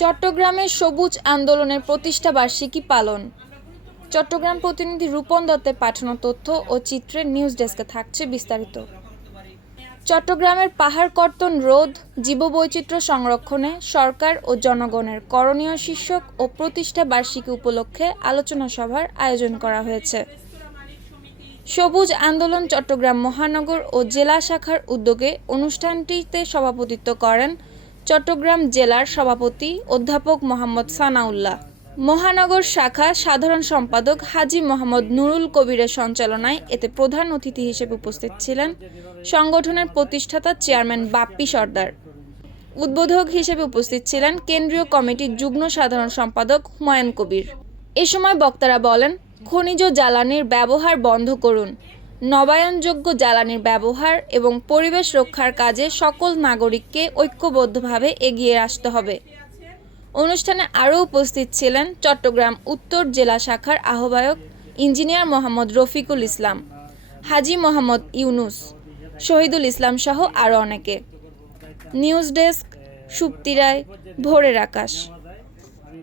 চট্টগ্রামে সবুজ আন্দোলনের প্রতিষ্ঠা বার্ষিকী পালন। চট্টগ্রাম প্রতিনিধি রূপন দত্তের পাঠানো তথ্য ও চিত্রে নিউজ ডেস্কে থাকছে বিস্তারিত। চট্টগ্রামের পাহাড় কর্তন রোধ, জীববৈচিত্র্য সংরক্ষণে সরকার ও জনগণের করণীয় শীর্ষক ও প্রতিষ্ঠা বার্ষিকী উপলক্ষে আলোচনা সভার আয়োজন করা হয়েছে। সবুজ আন্দোলন চট্টগ্রাম মহানগর ও জেলা শাখার উদ্যোগে অনুষ্ঠানটিতে সভাপতিত্ব করেন চট্টগ্রাম জেলার সভাপতি অধ্যাপক মোহাম্মদ সানাউল্লাহ। মহানগর শাখা সাধারণ সম্পাদক হাজী মোহাম্মদ নুরুল কবিরের সঞ্চালনায় এতে প্রধান অতিথি হিসেবে উপস্থিত ছিলেন সংগঠনের প্রতিষ্ঠাতা চেয়ারম্যান বাপ্পি সর্দার। উদ্বোধক হিসেবে উপস্থিত ছিলেন কেন্দ্রীয় কমিটির যুগ্ম সাধারণ সম্পাদক হুমায়ুন কবির। এ সময় বক্তারা বলেন, খনিজ জ্বালানির ব্যবহার বন্ধ করুন। নবায়নযোগ্য জ্বালানির ব্যবহার এবং পরিবেশ রক্ষার কাজে সকল নাগরিককে ঐক্যবদ্ধভাবে এগিয়ে আসতে হবে। অনুষ্ঠানে আরও উপস্থিত ছিলেন চট্টগ্রাম উত্তর জেলা শাখার আহ্বায়ক ইঞ্জিনিয়ার মোহাম্মদ রফিকুল ইসলাম, হাজি মোহাম্মদ ইউনুস, শহীদুল ইসলাম সহ আরও অনেকে। নিউজ ডেস্ক, সুপ্তি রায়, ভোরের আকাশ।